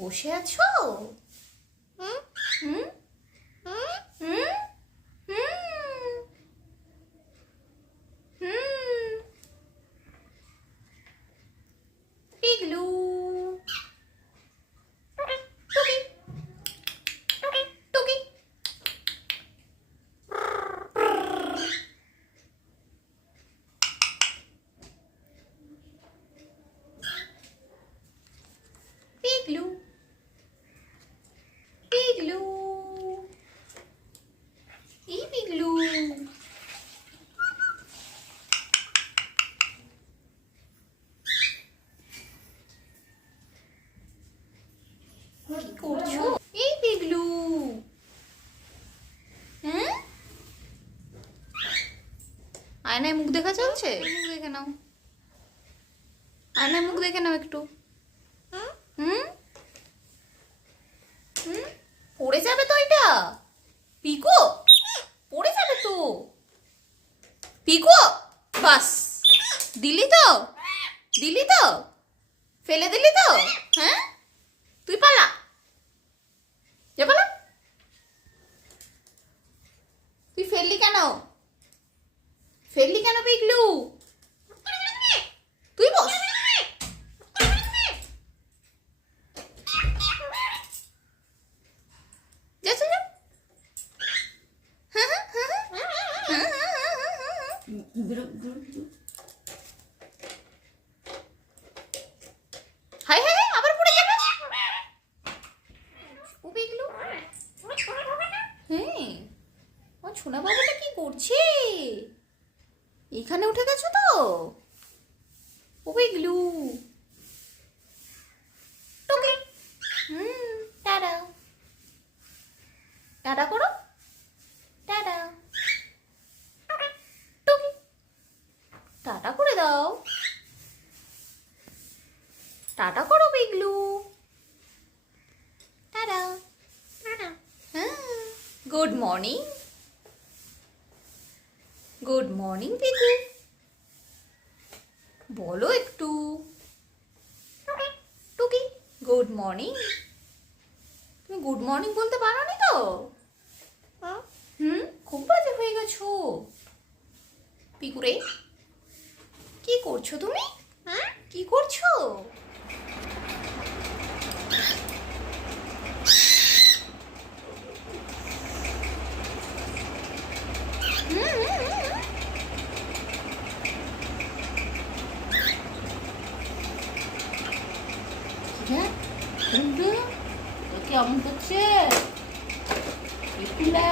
বসে আছো? হুম হুম হুম হুম হুম। পিগলু টুকি টুকি। পিগলু পিগলু এই পিগলু। কি করছো? এই পিগলু। হ্যাঁ, আয়নায় মুখ দেখা চলছে? মুখ দেখে নাও, আয়নায় মুখ দেখে নাও একটু। হুম হুম। পড়ে যাবে তো এটা। পিকো, পড়ে যাবে তো। পিকো, বাস। দিলি তো, দিলি তো, ফেলে দিলি তো। হ্যাঁ, তুই পালা, যা পালা। তুই ফেললি কেন? ফেললি কেন পিগলু? তুই বস। যা চল যা। হাই হাই হাই, আবার পড়ে যাবে। ও পিগলু। হ্যাঁ, ও ছোনা বাবুটা কি করছে? এখানে উঠে গেছো তো? ও পিগলু টুকি। টাটা, টাটা করো, টাটা টুকি। টাটা করে দাও, টাটা করো পিগলু, টাটা। হ্যাঁ, good morning, good morning Pigou. বলো একটু টুকি, গুড মর্নিং। তুমি গুড মর্নিং বলতে পারো নি তো? খুব বাজে হয়ে গেছো পিকুরে। কি করছো তুমি? হ্যাঁ, কি করছো? কেমন করছে পিকুলা?